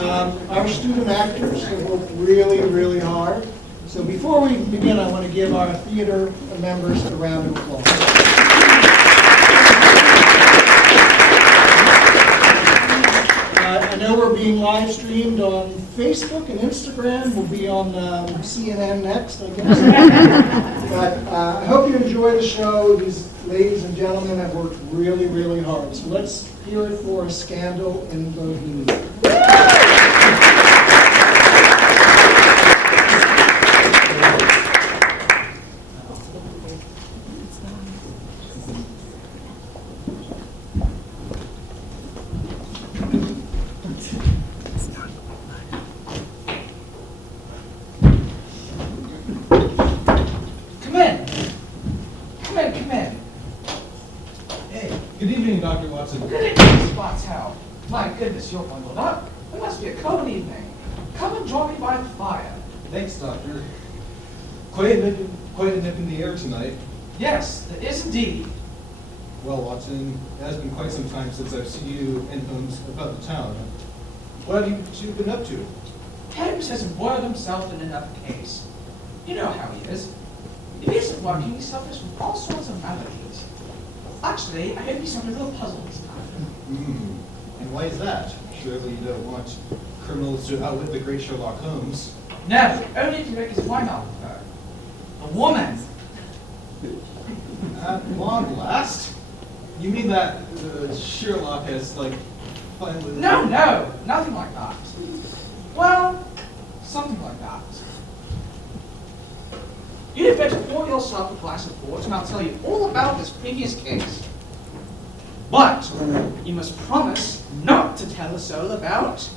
Our student actors have worked really, really hard. So before we begin, I want to give our theater members a round of applause. I know we're being live streamed on Facebook and Instagram. We'll be on CNN next, I guess. But I hope you enjoy the show. These ladies and gentlemen have worked really, really hard. So let's hear it for A Scandal in Bohemia. Dr. Watson. Good evening, Spotshow. My goodness, you're bundled up. It must be a cold evening. Come and join me by the fire. Thanks, Doctor. Quite a nip in the air tonight. Yes, there is indeed. Well, Watson, it has been quite some time since I've seen you and Holmes about the town. What have you two been up to? Holmes has embroiled himself in another case. You know how he is. If he isn't working, he suffers from all sorts of maladies. Actually, I hope he's having a little puzzle this time. And why is that? Surely you don't want criminals to outwit the great Sherlock Holmes. No, only if you make his mind out with her. A woman. At long last? You mean that Sherlock has, finally... No, nothing like that. Well, something like that. You'd better pour yourself a glass of port and I'll tell you all about this previous case. But you must promise not to tell us all about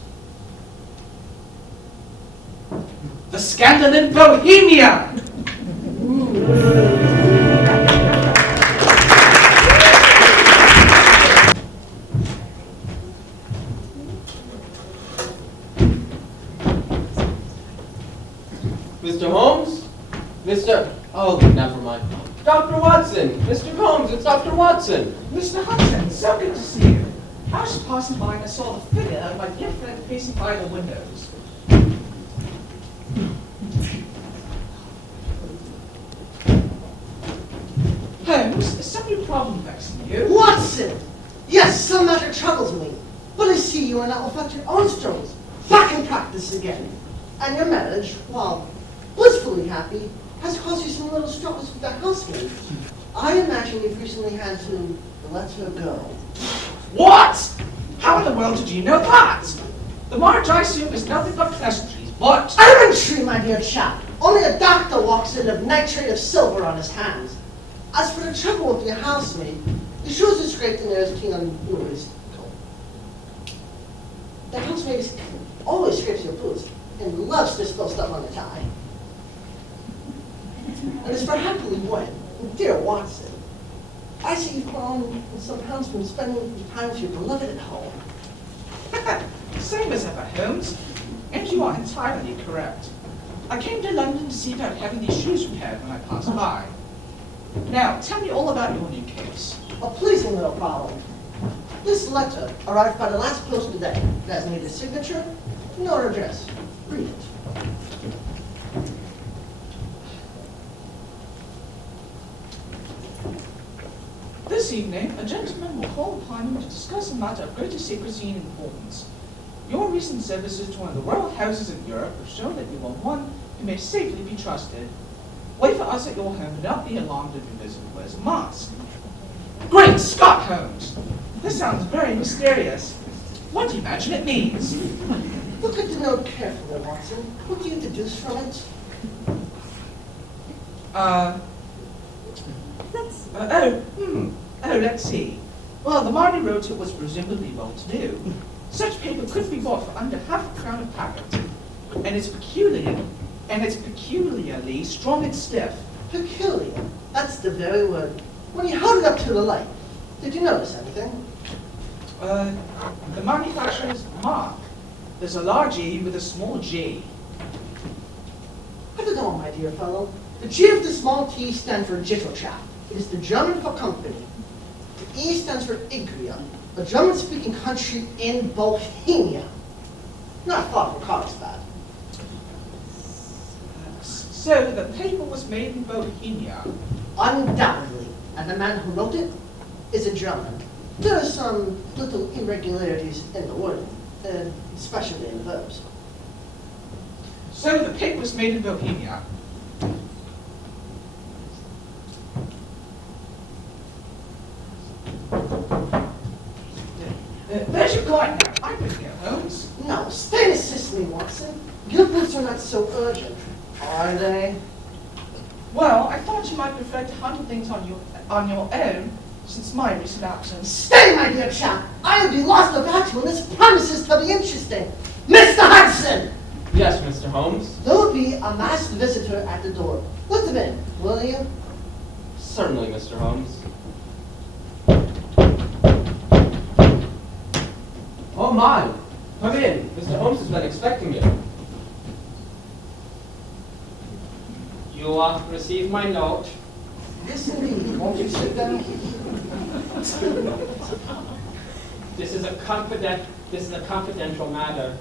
the scandal in Bohemia. Mr. Holmes? Oh, never mind. Dr. Watson! Mr. Holmes, it's Dr. Watson! Mr. Hudson, so good to see you. I was passing by and I saw the figure of my dear friend facing by the windows. Holmes, is some new problem vexing you? Watson! Yes, some matter troubles me. But I see you are now affect your own struggles. Back in practice again. And your marriage, while blissfully happy, has caused you some little struggles with that housemaid. I imagine you've recently had to let her go. What? How in the world did you know that? The marriage, I assume, is nothing but pleasantries, but... Elementary, my dear chap. Only a doctor walks in of nitrate of silver on his hands. As for the trouble with your housemaid, the shoes are scraped and there's keen on boots. The housemaid always scrapes your boots and loves to spill stuff on the tie. And as for happily when, dear Watson, I see you've grown some pounds from spending time with your beloved at home. Same as ever, Holmes. And you are entirely correct. I came to London to see about having these shoes repaired when I passed by. Now, tell me all about your new case. A pleasing little problem. This letter arrived by the last post today. It has neither signature nor address. Read it. This evening, a gentleman will call upon you to discuss a matter of greater secrecy and importance. Your recent services to one of the royal houses in Europe have shown that you are one who may safely be trusted. Wait for us at your home and not be alarmed if your visitor wears a mask. Great Scott, Holmes! This sounds very mysterious. What do you imagine it means? Look at the note carefully, Watson. What do you deduce from it? Let's see. Well, the Marty wrote it was presumably well-to-do. Such paper could be bought for under half a crown a packet. And it's peculiarly strong and stiff. Peculiar. That's the very word. When you held it up to the light, did you notice anything? The manufacturer's mark. There's a large E with a small G. I don't know, my dear fellow. The G of the small t stands for Jitterchap. It is the German for company. The E stands for Igria, a German-speaking country in Bohemia. not far from Carlsbad. So the paper was made in Bohemia. Undoubtedly, and the man who wrote it is a German. There are some little irregularities in the wording, especially in the verbs. So the paper was made in Bohemia. There's your guide now. I could get Holmes. No, stay and assist me, Watson. Your books are not so urgent, are they? Well, I thought you might prefer to handle things on your own, since my recent absence. Stay, my dear chap. I'll be lost without you, and this promises to be interesting. Mr. Hudson! Yes, Mr. Holmes. There will be a masked visitor at the door. Let them in, will you? Certainly, Mr. Holmes. Oh my! Come in. Mr. Holmes has been expecting you. You received my note. Yes, indeed. Won't you sit down? This is a confidential matter.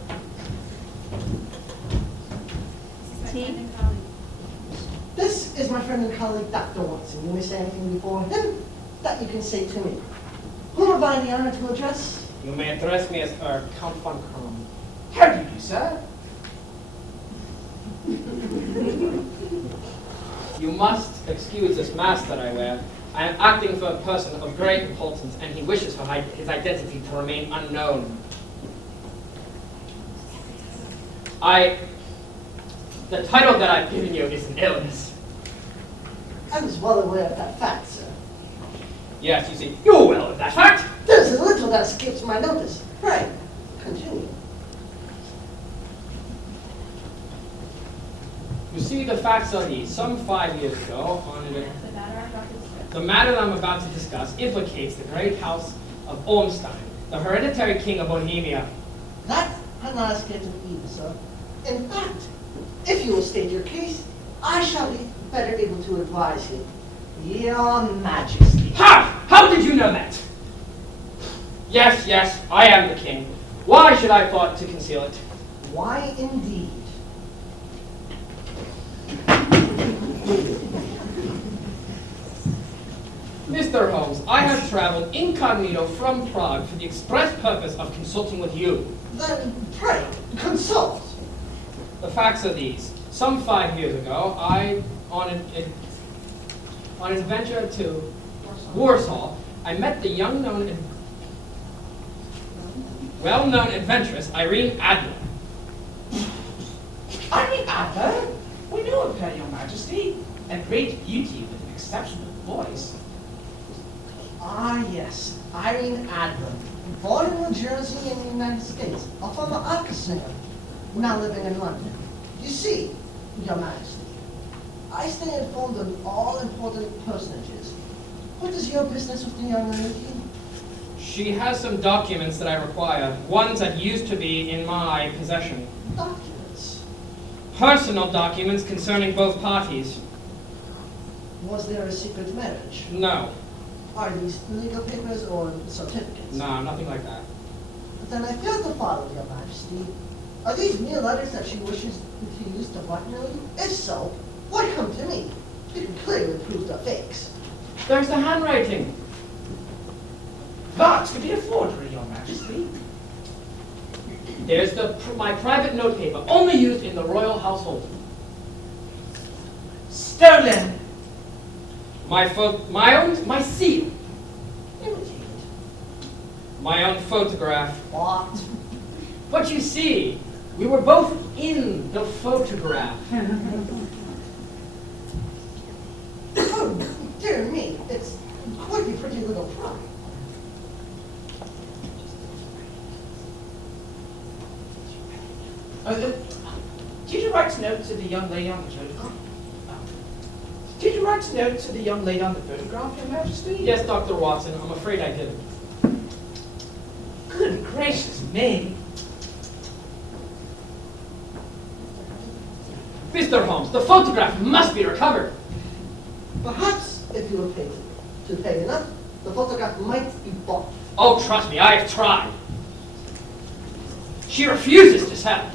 This is my friend and colleague, Dr. Watson. You may say anything before him that you can say to me. Whom have I the honor to address? You may address me as Count von Krum. How do you do, sir? You must excuse this mask that I wear. I am acting for a person of great importance, and he wishes for his identity to remain unknown. The title that I've given you is an illness. I was well aware of that fact, sir. Yes, you see, you're well of that fact. There's a little that escapes my notice. Pray, continue. You see, the facts are these. Some 5 years ago, the matter that I'm about to discuss implicates the great house of Ormstein, the hereditary king of Bohemia. That had not escaped me either, sir. In fact, if you will state your case, I shall be better able to advise you. Your Majesty. Ha! How did you know that? Yes, yes, I am the king. Why should I thought to conceal it? Why indeed? Mr. Holmes, I have traveled incognito from Prague for the express purpose of consulting with you. Then pray, consult. The facts are these. Some 5 years ago, on an adventure to Warsaw, I met the well-known adventuress Irene Adler. Irene Adler? We know of her, Your Majesty. A great beauty with an exceptional voice. Ah, yes, Irene Adler. Born in New Jersey in the United States, a former opera singer, now living in London. You see, Your Majesty, I stay informed of all important personages. What is your business with the young lady? She has some documents that I require, ones that used to be in my possession. Documents. Personal documents concerning both parties. Was there a secret marriage? No, Are these legal papers or certificates? no, nothing like that. Then I fail to follow, Your Majesty. Are these mere letters that she wishes to use to blackmail you? If so, why come to me? You can clearly prove they're fakes. There's the handwriting. That could be a forgery, Your Majesty. There's my private notepaper, only used in the royal household. Stolen. My seal. Imitated. My own photograph. What? But you see, we were both in the photograph. Oh, dear me, it's quite a pretty little pry. Did you write a note to the young lady on the photograph? Did you write a note to the young lady on the photograph, Your Majesty? Yes, Dr. Watson, I'm afraid I didn't. Good gracious me. Mr. Holmes, the photograph must be recovered. Perhaps, if you were paid to pay enough, the photograph might be bought. Oh, trust me, I have tried. She refuses to sell.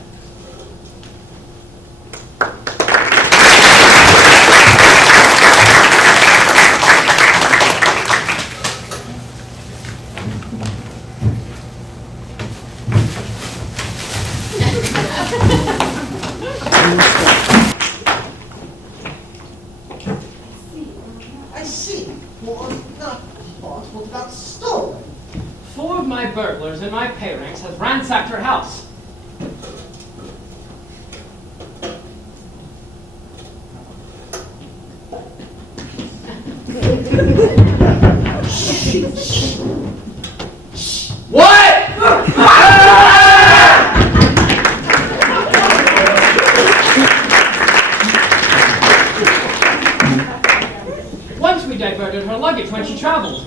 I see. Well, not bought, what about stolen? 4 of my burglars in my pay ranks have ransacked her house. What? Once we diverted her luggage when she traveled.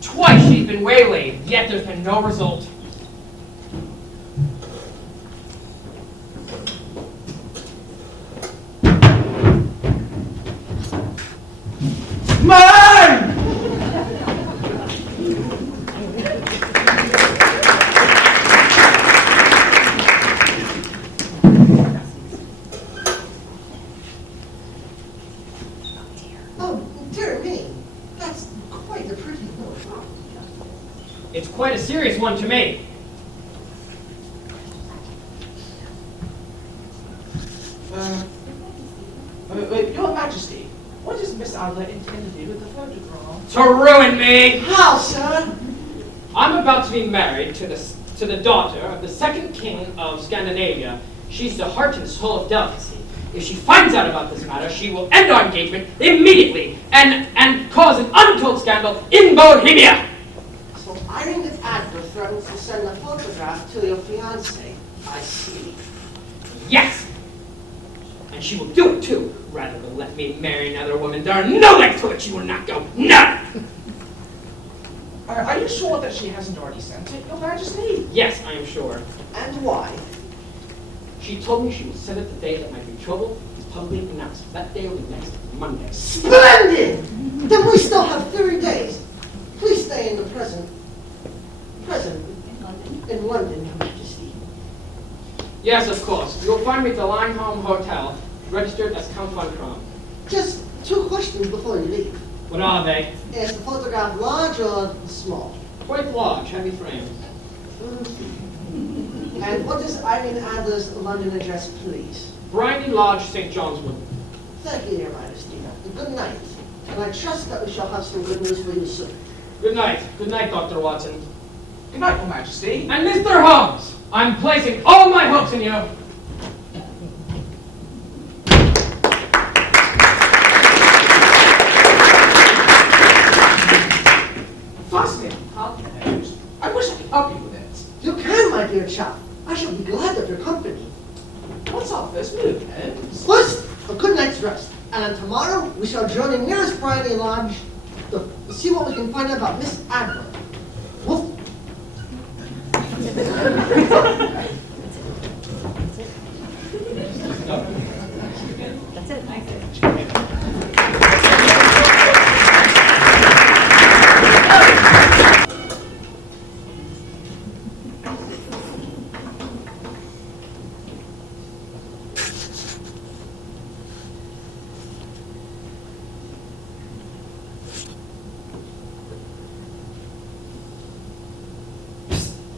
Twice she's been waylaid, yet there's been no result. Mine! Oh, dear me. That's quite a pretty note. It's quite a serious one to me. Your Majesty, what does Miss Adler intend to do with the photograph? To ruin me! How, sir? I'm about to be married to the daughter of the second king of Scandinavia. She's the heart and soul of delicacy. If she finds out about this matter, she will end our engagement immediately and cause an untold scandal in Bohemia. So Irene Adler threatens to send a photograph to your fiancé. I see. Yes! And she will do it too, rather than let me marry another woman. There are no lengths to it she will not go. None! Are you sure that she hasn't already sent it, Your Majesty? Yes, I am sure. And why? She told me she would send it the day that my betrothal is publicly announced. That day will be next Monday. Splendid! Then we still have 30 days. Please stay in the present in London, Your Majesty. Yes, of course. You will find me at the Limeholm Hotel, registered as Count von Kron. Just 2 questions before you leave. What are they? Is the photograph large or small? Quite large, heavy frames. And what is Irene Adler's London address, please? Briney Lodge, St. John's Wood. Thank you, Your Majesty. Good night. And I trust that we shall have some good news for you soon. Good night. Good night, Dr. Watson. Good night, Your Majesty. And Mr. Holmes, I'm placing all my hopes in you. Fascinating. I wish I could help you with it. You can, my dear chap. I shall be glad of your company. What's our first move, Holmes? First, a good night's rest. And then tomorrow, we shall journey nearest Briney Lodge to see what we can find out about Miss Adler. Woof. That's it.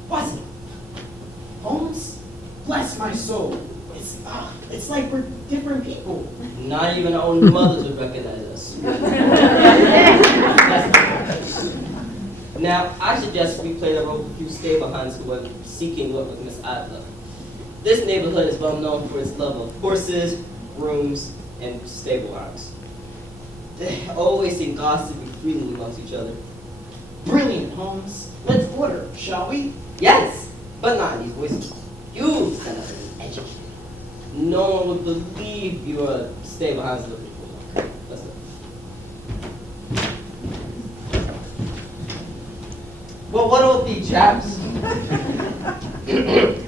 Wasn't Holmes? Bless my soul. It's like we're different people. Not even our own mothers would recognize us. Now, I suggest we play the role of a few stay-behinds who are seeking work with Miss Adler. This neighborhood is well known for its love of horses, grooms, and stable arms. They always seem gossiping freely amongst each other. Brilliant, Holmes. Let's order, shall we? Yes, but not in these voices. You stand out and educated. No one would believe you are stay behind the looking for. Let's go. Well, what'll it be, chaps?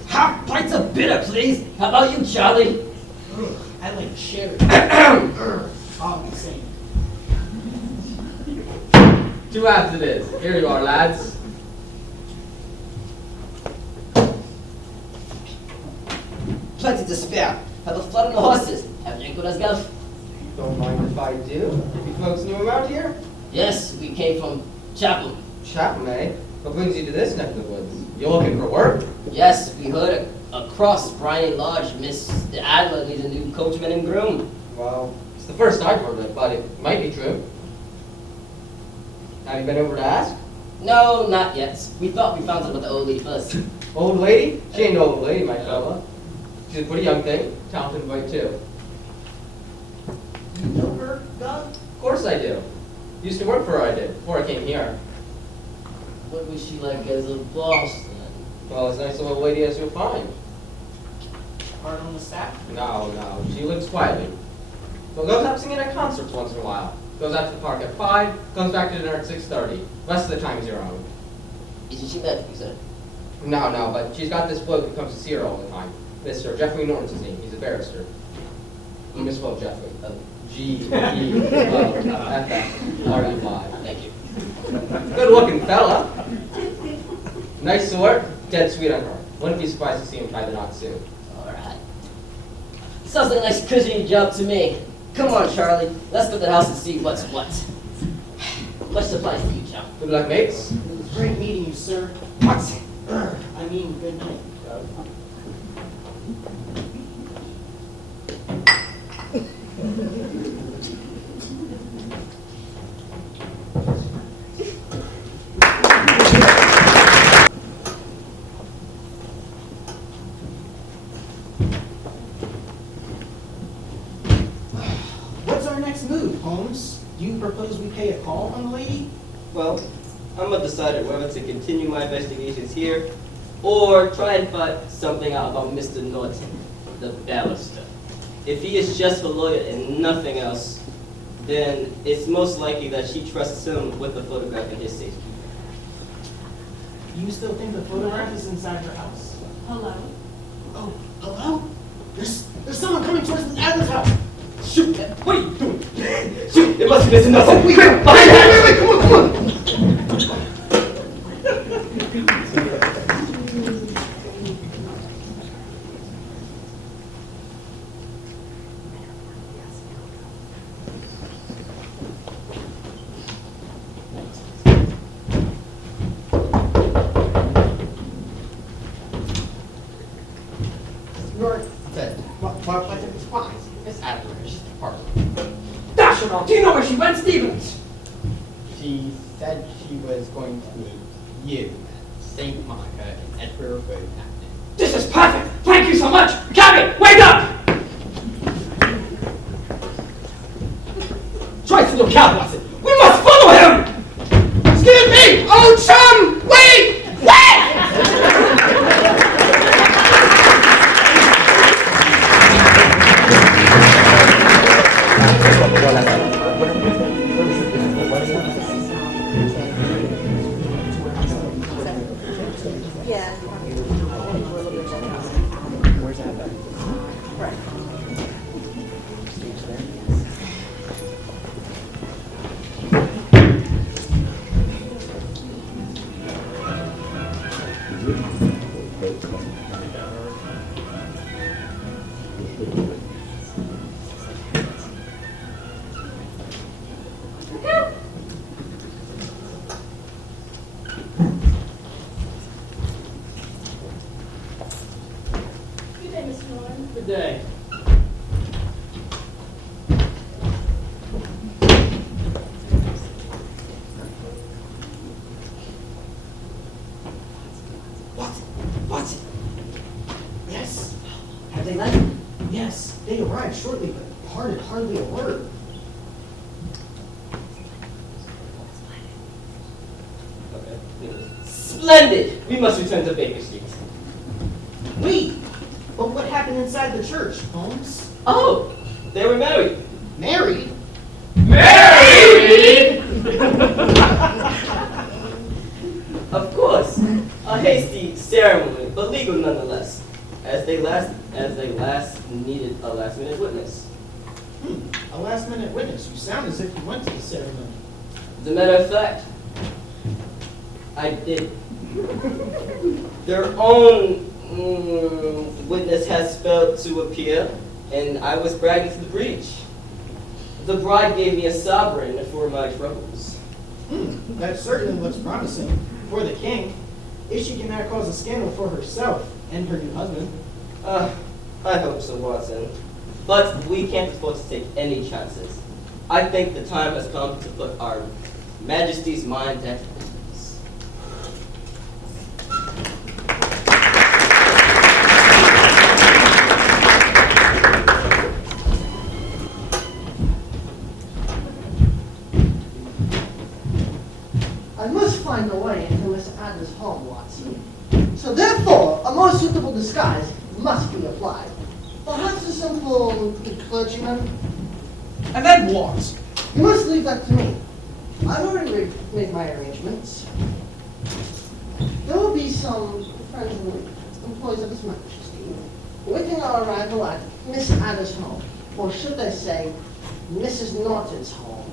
Half pints of bitter, please. How about you, Charlie? I like sherry. I'll be saying. 2 halves it is. Here you are, lads. Plenty to spare. Have a flood on the horses. Have a drink with us, Gov? Don't mind if I do. If you folks knew him out here? Yes, we came from Chapel. Chatham, eh? What brings you to this neck of the woods? You looking for work? Yes, we heard across Bryony Lodge, Mr. Adler needs a new coachman and groom. Well, it's the first I've heard of it, but it might be true. Have you been over to ask? No, not yet. We thought we found out about the old lady first. Old lady? She ain't no old lady, my fella. She's a pretty young thing, talented and bright too. You know her, Gov? Of course I do. Used to work for her, I did, before I came here. What was she like as a boss then? Well, as nice a little lady as you'll find. Hard on the staff? No, she lives quietly. But goes out singing at concerts once in a while. Goes out to the park at 5, comes back to dinner at 6:30. Rest of the time is your own. Isn't she mad, you said? No, but she's got this bloke who comes to see her all the time. Mr. Jeffrey Norton's his name. He's a barrister. You misspelled Jeffrey. G-E-F-F-R-E-Y. Thank you. Good looking fella. Nice sort, dead sweet on her. Wouldn't be surprised to see him tie the knot soon. Alright. Sounds like a nice cushy job to me. Come on, Charlie. Let's go to the house and see what's what. Much supplies for you, John. Good luck, mates. It's great meeting you, sir. What? I mean, good night, Gov. What's our next move, Holmes? Do you propose we pay a call on the lady? Well, I'm undecided whether to continue my investigations here or try and find something out about Mr. Norton, the barrister. If he is just a lawyer and nothing else, then it's most likely that she trusts him with the photograph in his safekeeping. You still think the photograph is inside your house? Hello? Oh, hello? There's someone coming towards the Adler's house. Shoot! What are you doing? Shoot! It must be Mr. Nelson. Wait, Quick, behind that! come on! You're dead. Why? Miss Adler is just a partner. Dash it all. Do you know where she went, Stevens? She said she was going to meet you, St. Monica, in Edinburgh Road Avenue. This is perfect. Thank you so much. Cabby, wake up! Try to look out, Watson. We must follow him! Excuse me! Oh, chum! Wait! Yeah. Good day, Mr. Norton. Good day. What? Yes, Have they left? yes, they arrived shortly, but parted hardly a word. Splendid! We must return to Baker Street. Wait, but what happened inside the church, Holmes? Oh, they were married. Married? Married! Of course, a hasty ceremony, but legal nonetheless, as they last needed a last-minute witness. A last-minute witness. You sound as if you went to the ceremony. As a matter of fact, I did. Their own witness has failed to appear, and I was bragging to the breach. The bride gave me a sovereign for my troubles. That certainly looks promising for the king. If she can now cause a scandal for herself and her new husband. I hope so, Watson. But we can't afford to take any chances. I think the time has come to put our Majesty's mind at ease. I must find a way into Miss Adler's home, Watson. So therefore, a more suitable disguise must be applied. Perhaps a simple clergyman? And then what? You must leave that to me. I've already made my arrangements. There will be some friends and employees of His Majesty waiting our arrival at Miss Adler's home, or should I say, Mrs. Norton's home.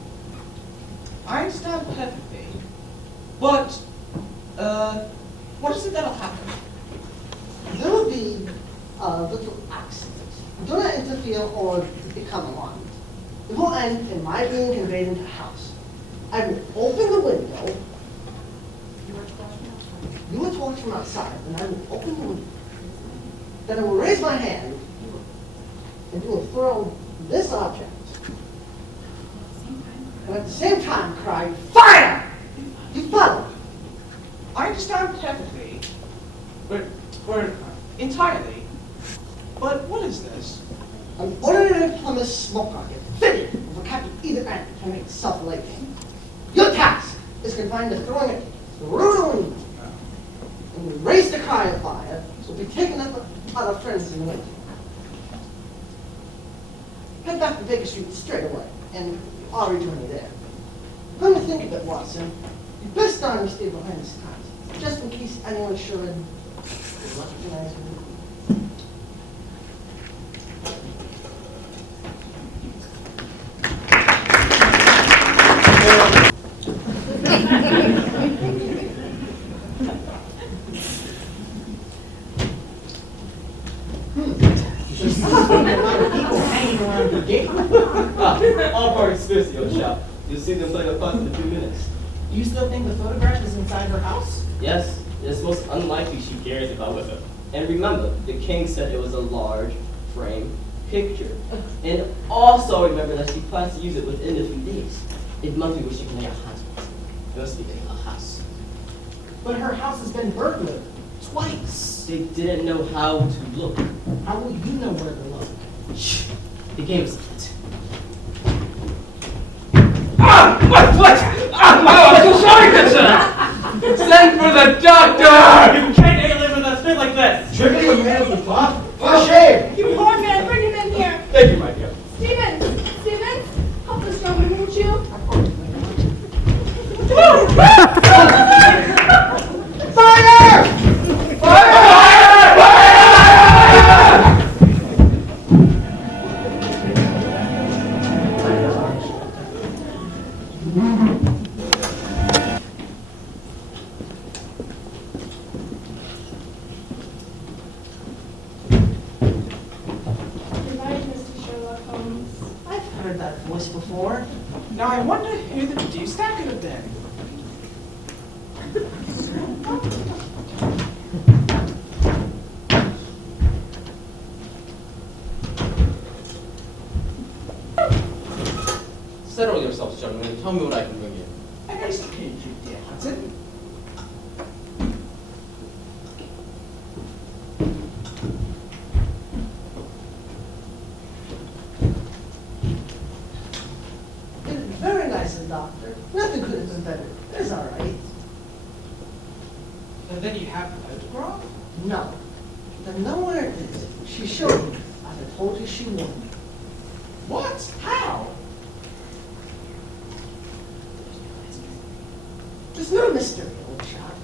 I understand perfectly. But, what is it that'll happen? There will be a little accident. Do not interfere or become alarmed. It will end in my being conveyed into the house. I will open the window. You will watch from outside, and I will open the window. Then I will raise my hand, and you will throw this object. And at the same time cry, fire! You follow? I understand perfectly. Or entirely. But what is this? An ordinary plumber's smoke rocket, fitted with a cap at either end to make it self-lighting. Your task is confined to throwing it through the window. When we raise the cry of fire, it will be taken up by our friends in the window. Head back to Baker Street straight away, and I'll rejoin you there. Come to think of it, Watson, you best darn stay behind the scenes, just in case anyone should recognize me. All parties busy, old chap. You'll see them play a putt in a few minutes. Do you still think the photograph is inside her house? Yes, it's most unlikely she carries it about with her. And remember, the king said it was a large frame picture. And also remember that she plans to use it within a few days. It must be where she can lay her hands on it. It must be in her house. But her house has been burglared twice. They didn't know how to look. How will you know where to look? Shh. The game is afoot. Ah! My foot! Ah! Oh, I'm so sorry, good sir! Send for the doctor! You can't live with a fit like this! Tripping with man at the top? For shame! You poor man, bring him in here. Thank you, my dear. Stephen, help this gentleman, won't you? Fire! Goodbye, Mr. Sherlock Holmes. I've heard that voice before. Now I wonder who the deuce that could have been. Settle yourselves, gentlemen, and tell me what I can bring you. A nice to meet you, dear Hudson. It is very nice of the doctor. Nothing could have been better. It's all right. then you have the photograph? No. Then nowhere it is. She showed me. As I told you she would. What? How? There's no mystery, old chap.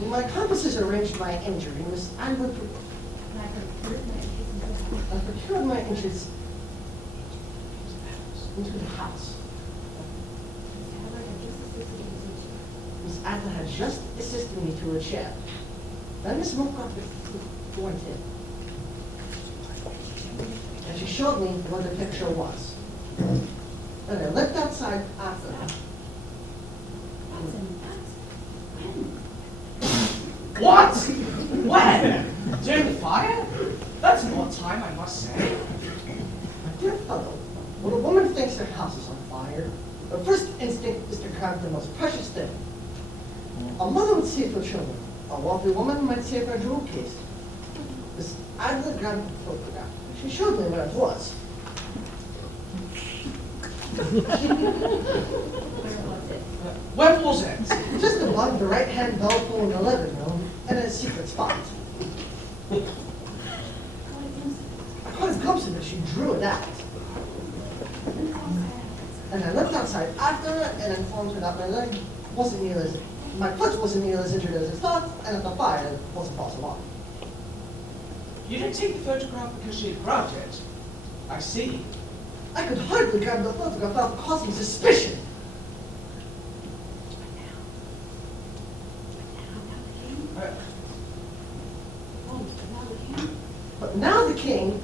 When my compasses arranged my injury, Miss Amber I procured my entrance into the house. Miss Adler had just assisted me to a chair. Then Miss Moorcroft went in. And she showed me what the picture was. And I left outside after her. What? When? During the fire? That's an odd time, I must say. My dear fellow, when a woman thinks her house is on fire, her first instinct is to grab the most precious thing. A mother would save her children. A wealthy woman might save her jewel case. Miss Adler grabbed the photograph. She showed me where it was. When was it? Just above the right-hand bell pull in the living room, and in a secret spot. I caught a glimpse of it. She drew it out. And I left outside after her and informed her that my leg wasn't nearly as my foot wasn't nearly as injured as I thought, and that the fire wasn't possible. You didn't take the photograph because she had grabbed it. I see. I could hardly grab the photograph without causing suspicion. But now the king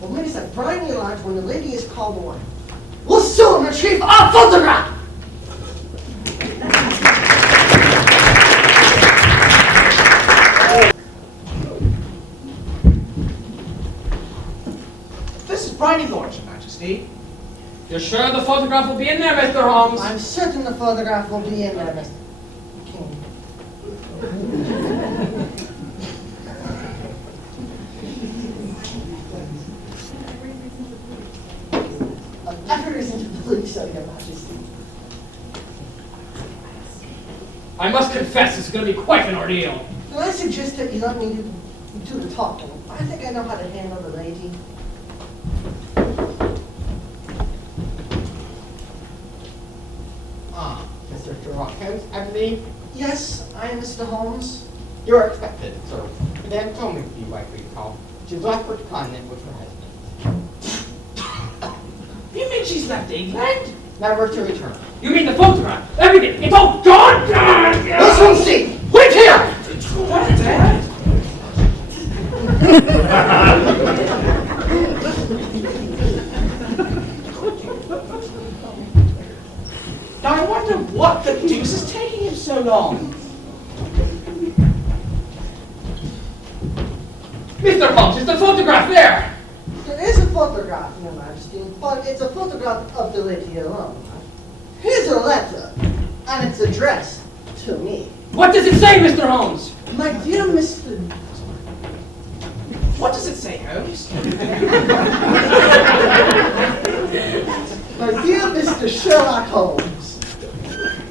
will meet us at Briny Lodge when the lady is called away. We'll soon retrieve our photograph! This is Briny Lodge, Your Majesty. You're sure the photograph will be in there, Mr. Holmes? I'm certain the photograph will be in there, Mr. King. Every reason to believe so, Your Majesty. I must confess, it's going to be quite an ordeal. Can I suggest that you let me do the talking? I think I know how to handle the lady. Mr. Sherlock Holmes, I believe. Yes, I am Mr. Holmes. You're expected, sir. Madame told me to be like we call. She's left for the continent with her husband. You mean she's left England? Never to return. You mean the photograph? Everything? It's all gone? Let's go see! Wait here! What, Dad? Now I wonder what the deuce is taking him so long. Mr. Holmes, is the photograph there? There is a photograph, Your Majesty, but it's a photograph of the lady alone. Here's a letter, and it's addressed to me. What does it say, Mr. Holmes? My dear Mr. What does it say, Holmes? My dear Mr. Sherlock Holmes.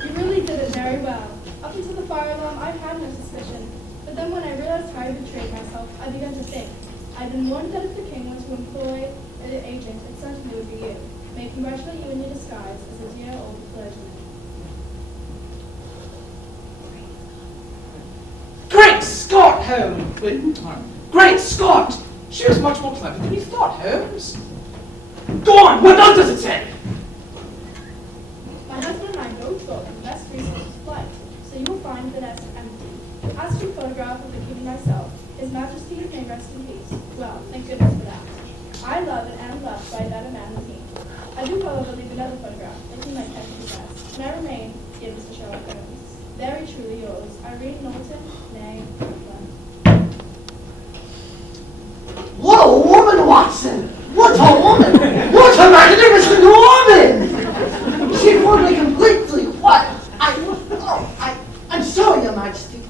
You really did it very well. Up until the fire alarm, I had no suspicion. But then when I realized how I betrayed myself, I began to think. I'd been warned that if the king were to employ an agent, it certainly would be you. May I congratulate you in your disguise as a dear old clergyman. Great Scott, Holmes! Great Scott! She was much more clever than you thought, Holmes. Go on, what else does it say? My husband and I both thought the best reason was flight, so you will find the nest empty. As to the photograph of the king and myself, His Majesty may rest in peace. Well, thank goodness for that. I love and am loved by a better man than he. I do, however, leave another photograph that he might catch his best. And I remain, dear Mr. Sherlock Holmes, very truly yours, Irene Knowlton, née Franklin. What a woman, Watson! What a woman! What a magnificent woman! She fooled me completely. What? I'm sorry, Your Majesty.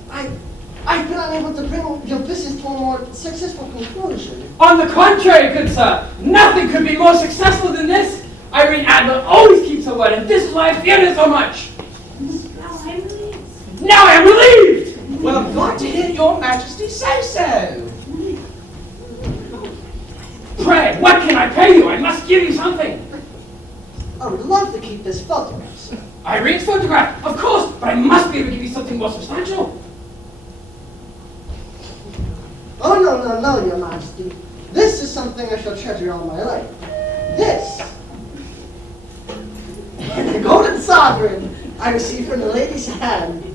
I've been unable to bring your business to a more successful conclusion. On the contrary, good sir, nothing could be more successful than this. Irene Adler always keeps her word, and this is why I fear her so much. Now I am relieved! Well, I'm glad to hear your majesty say so. Pray, what can I pay you? I must give you something. I would love to keep this photograph, sir. Irene's photograph, of course, but I must be able to give you something more substantial. Oh, no, no, no, your majesty. This is something I shall treasure all my life. This. The golden sovereign I received from the lady's hand.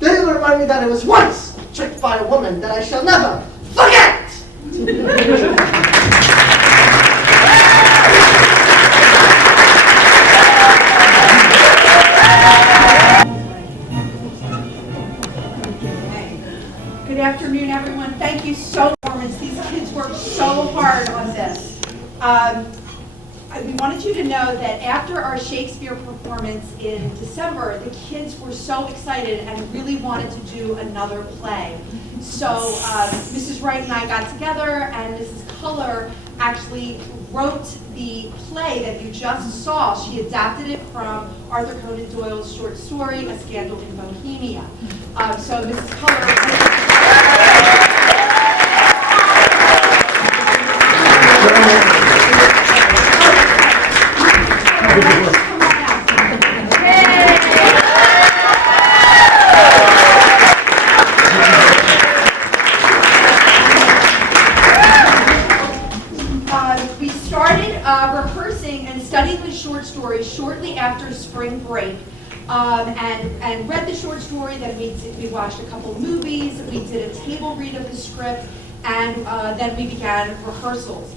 They will remind me that I was once tricked by a woman that I shall never forget! Good afternoon, everyone. Thank you so much. These kids worked so hard on this. We wanted you to know that after our Shakespeare performance in December, the kids were so excited and really wanted to do another play. So Mrs. Wright and I got together, and Mrs. Culler actually wrote the play that you just saw. She adapted it from Arthur Conan Doyle's short story, A Scandal in Bohemia. So Mrs. Culler... We started rehearsing and studying the short story shortly after spring break, and read the short story. Then we watched a couple movies. We did a table read of the script, and then we began rehearsals.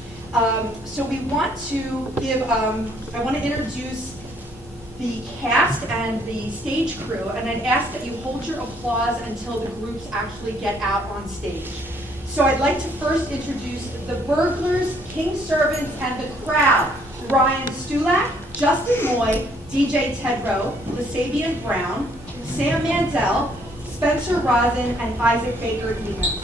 So we want to give. I want to introduce the cast and the stage crew, and I'd ask that you hold your applause until the groups actually get out on stage. So I'd like to first introduce the burglars, king servants, and the crowd. Ryan Stulak, Justin Moy, DJ Tedrow, Lasabian Brown, Sam Mandel, Spencer Rosin, and Isaac Baker Evans.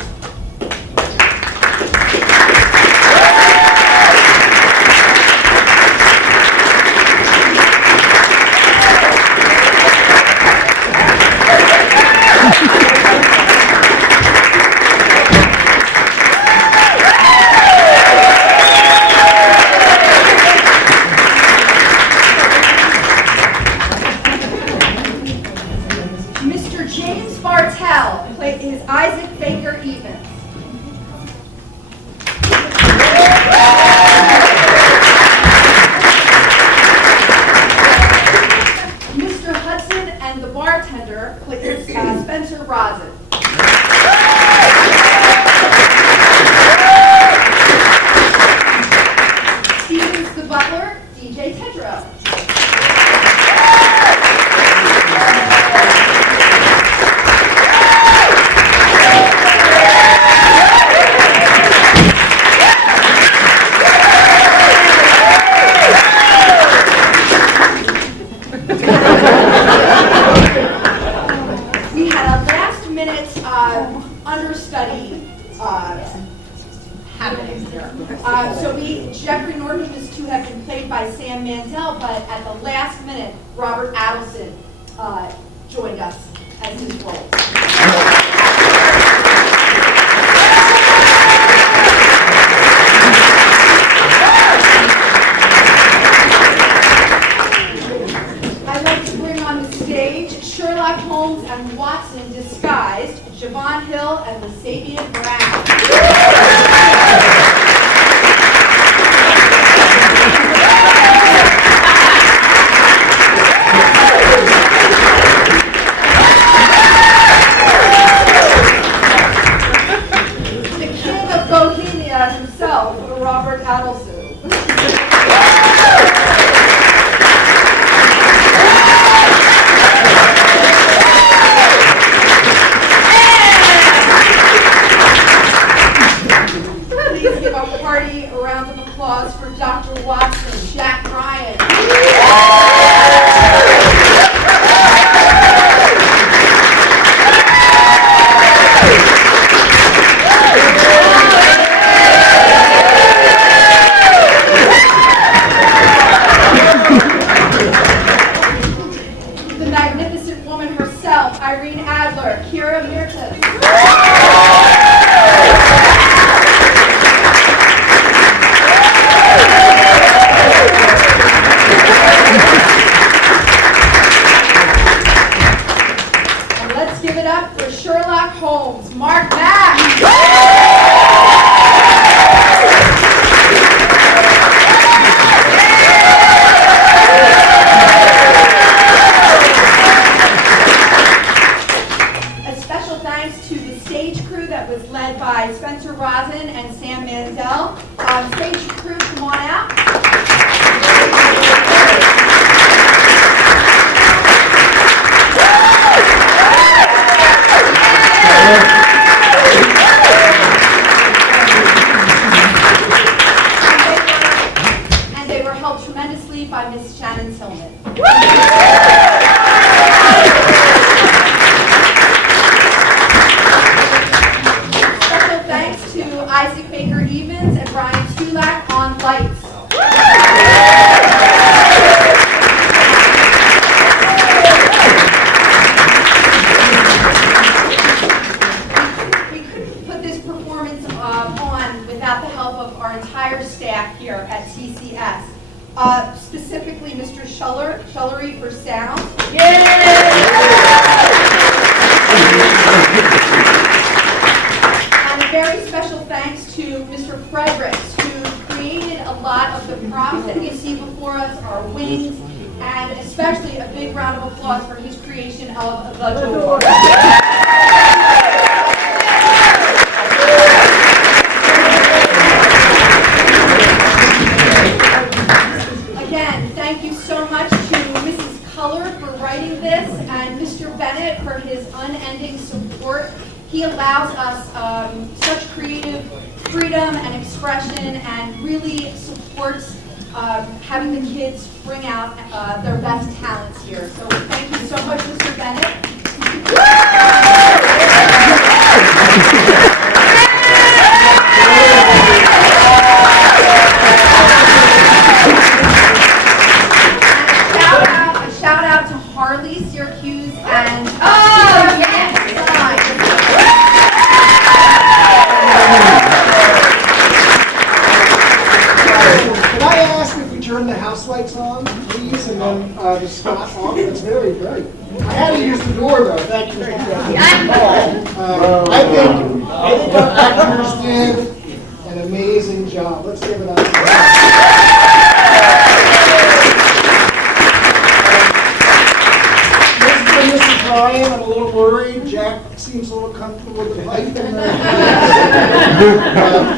Mr. James Bartell is Isaac Baker Evans. Mr. Hudson and the bartender is Spencer Rosin. Stevens the butler, DJ Tedrow. We had a last-minute understudy happening here. Jeffrey Norton is to have been played by Sam Mandel, but at the last minute, Robert Adelson joined us as his role. I'd like to bring on the stage Sherlock Holmes and Watson disguised, Javon Hill and Lasabian Brown. The king of Bohemia himself, Robert Adelson. Please give a hearty round of applause for Dr. Watson, Jack Ryan. The magnificent woman herself, Irene Adler. Roselle. Stage crew, come on out. And they were helped tremendously by Miss Shannon Tillman. Special thanks to Isaac Baker Evans and Ryan Tulak on lights. We couldn't put this performance on without the help of our entire staff here at TCS. Specifically Mr. Schullery for sound. And a very special thanks to Mr. Fredericks, who created a lot of the props that you see before us, our wings, and especially a big round of applause for his creation of the door. Again, thank you so much to Mrs. Culler for writing this and Mr. Bennett for his unending support. He allows us such creative freedom and expression and really supports having the kids bring out their best talents here. So thank you so much, Mr. Bennett. A shout out to Harley, Syracuse, and Can I ask if we turn the house lights on, please, and then the spot on? It's very bright. I had to use the door, though. Thank you, Mr. President. I think our actors did an amazing job. Let's give it up. Mr. and Mrs. Ryan, I'm a little worried. Jack seems a little comfortable with the light in there.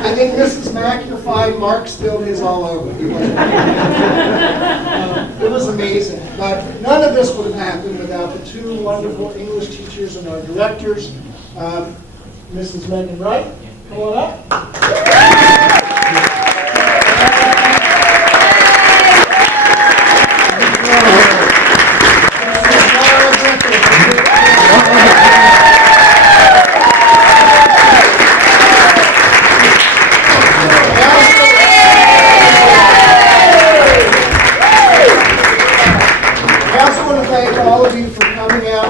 I think Mrs. Mack, you're fine. Mark spilled his all over. It was amazing. But none of this would have happened without the two wonderful English teachers and our directors. Mrs. Megan Wright, come on up.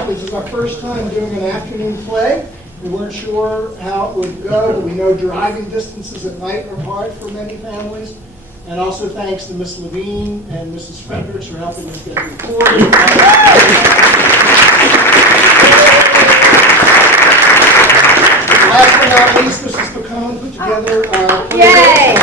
This is our first time doing an afternoon play. We weren't sure how it would go, but we know driving distances at night are hard for many families. And also thanks to Miss Levine and Mrs. Fredericks for helping us get recorded. Last but not least, Mrs. Pacone put together Yay!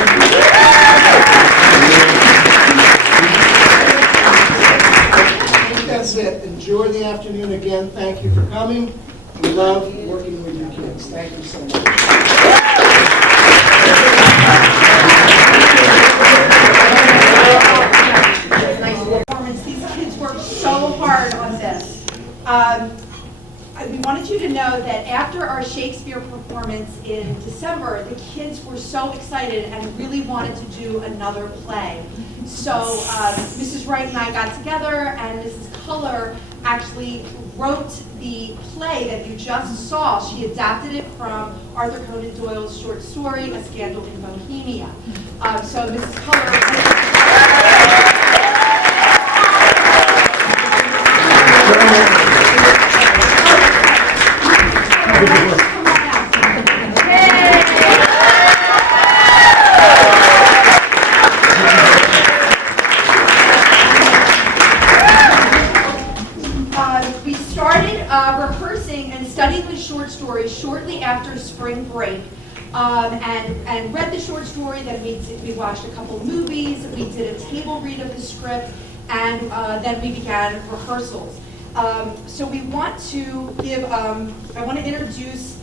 That's it. Enjoy the afternoon again. Thank you for coming. We love working with your kids. Thank you so much. Nice performance. These kids worked so hard on this. We wanted you to know that after our Shakespeare performance in December, the kids were so excited and really wanted to do another play. So Mrs. Wright and I got together, and Mrs. Culler actually wrote the play that you just saw. She adapted it from Arthur Conan Doyle's short story, A Scandal in Bohemia. So Mrs. Culler... We started rehearsing and studying the short story shortly after spring break, and read the short story. Then we watched a couple movies. We did a table read of the script, and then we began rehearsals. So we want to give. I want to introduce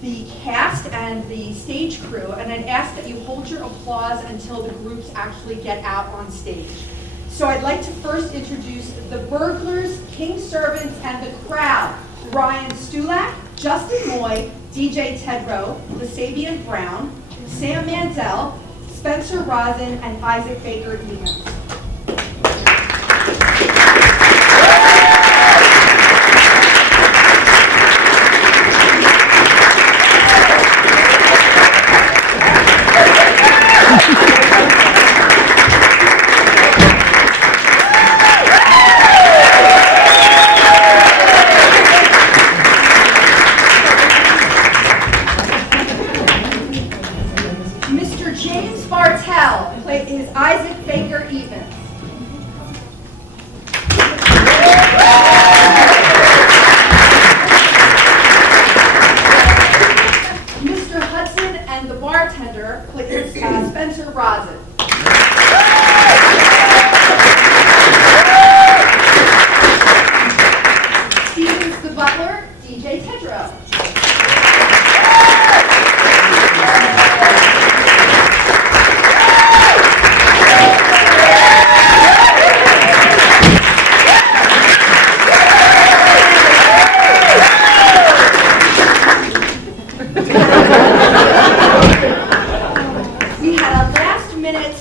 the cast and the stage crew, and I'd ask that you hold your applause until the groups actually get out on stage. So I'd like to first introduce the burglars, king servants, and the crowd. Ryan Stulak, Justin Moy, DJ Tedrow, Lasabian Brown, Sam Mansell, Spencer Rosin, and Isaac Baker Evans. Mr. James Bartell is Isaac Baker Evans. Mr. Hudson and the bartender is Spencer Rosin. Stevens the butler, DJ Tedrow. We had a last-minute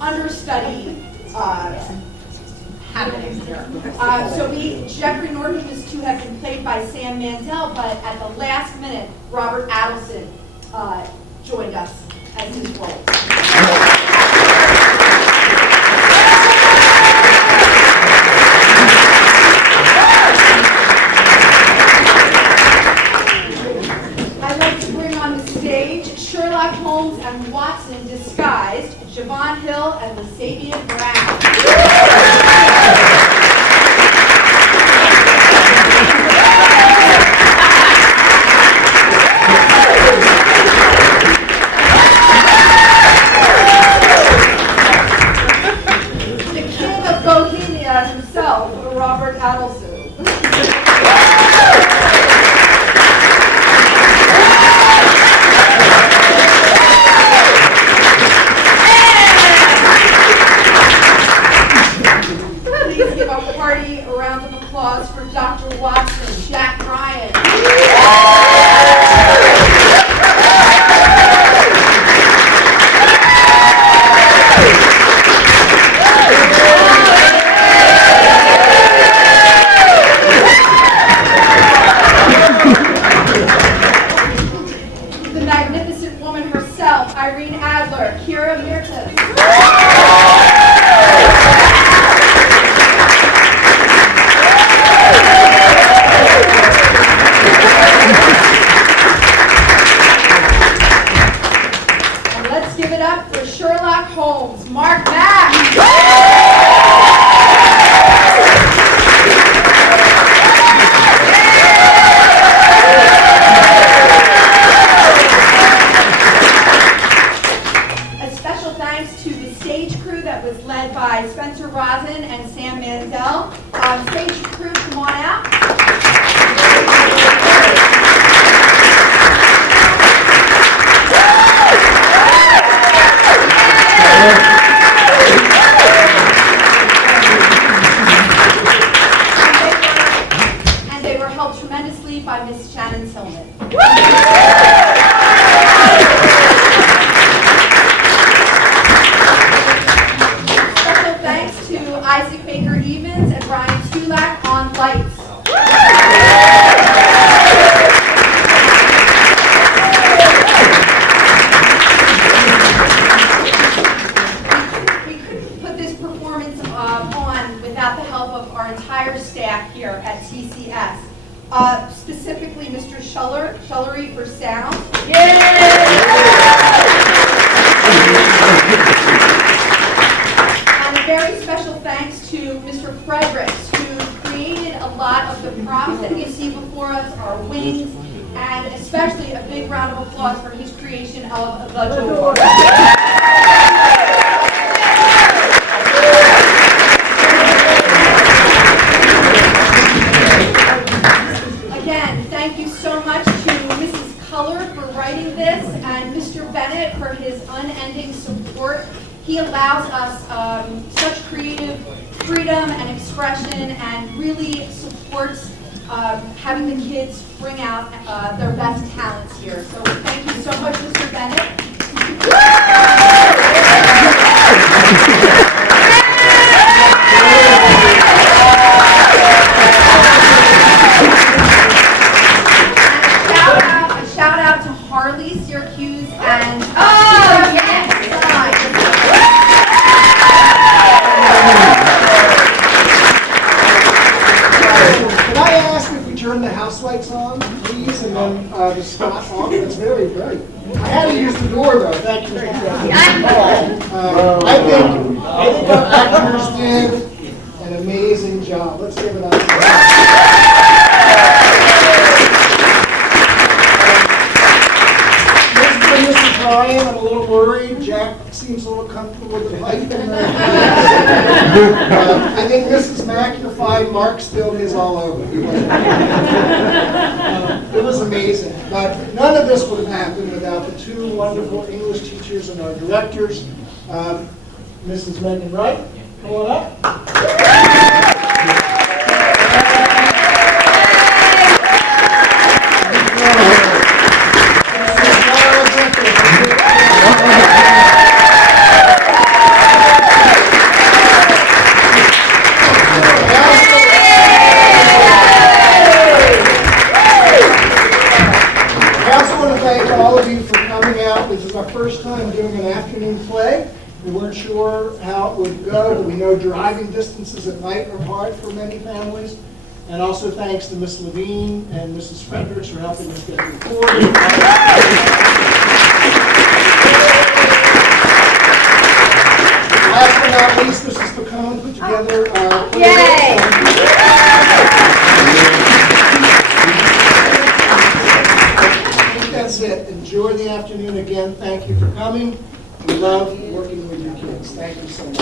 understudy happening here. Jeffrey Norton was to have been played by Sam Mansell, but at the last minute, Robert Adelson joined us as his role. I'd like to bring on the stage Sherlock Holmes and Watson disguised, Javon Hill and Lasabian Brown. The king of Bohemia himself, Robert Adelson. Please give a hearty round of applause for Dr. Watson, Jack Ryan. The magnificent woman herself, Irene Adler, Kira Mirtas. And let's give it up for Sherlock Holmes, Mark Mack. A special thanks to the stage crew that was led by Spencer Rosin and Sam Mansell. Stage crew, come on out. And they were helped tremendously by Miss Shannon Tillman. Special thanks to Isaac Baker Evans and Ryan Stulak on lights. We couldn't put this performance on without the help of our entire staff here at TCS. Specifically Mr. Schullery for sound. And a very special thanks to Mr. Fredericks, who created a lot of the props that you see before us, our wings, and especially a big round of applause for his creation of the door. Again, thank you so much to Mrs. his unending support. He allows us such creative freedom and expression and really supports having the kids bring out their best talents here. So thank you so much, Mr. Bennett. A shout out to Harley, Syracuse, and Can I ask if we turn the house lights on, please, and then the spot off? That's very, very. I had to use the door though. Thank you, Mr. President. I think our actors did an amazing job. Let's give it up. Mr. and Mrs. Ryan, I'm a little worried. Jack seems a little comfortable with the pipe in there. I think Mrs. Mack, you're fine. Mark spilled his all over. It was amazing. But none of this would have happened without the two wonderful English teachers and our directors. Mrs. Megan Wright, come on up. First time doing an afternoon play. We weren't sure how it would go, but we know driving distances at night are hard for many families. And also thanks to Miss Levine and Mrs. Fredericks for helping us get recorded. Last but not least, Mrs. Pacone put together Yay! That's it. Enjoy the afternoon again. Thank you for coming. We love working with your kids. Thank you so much.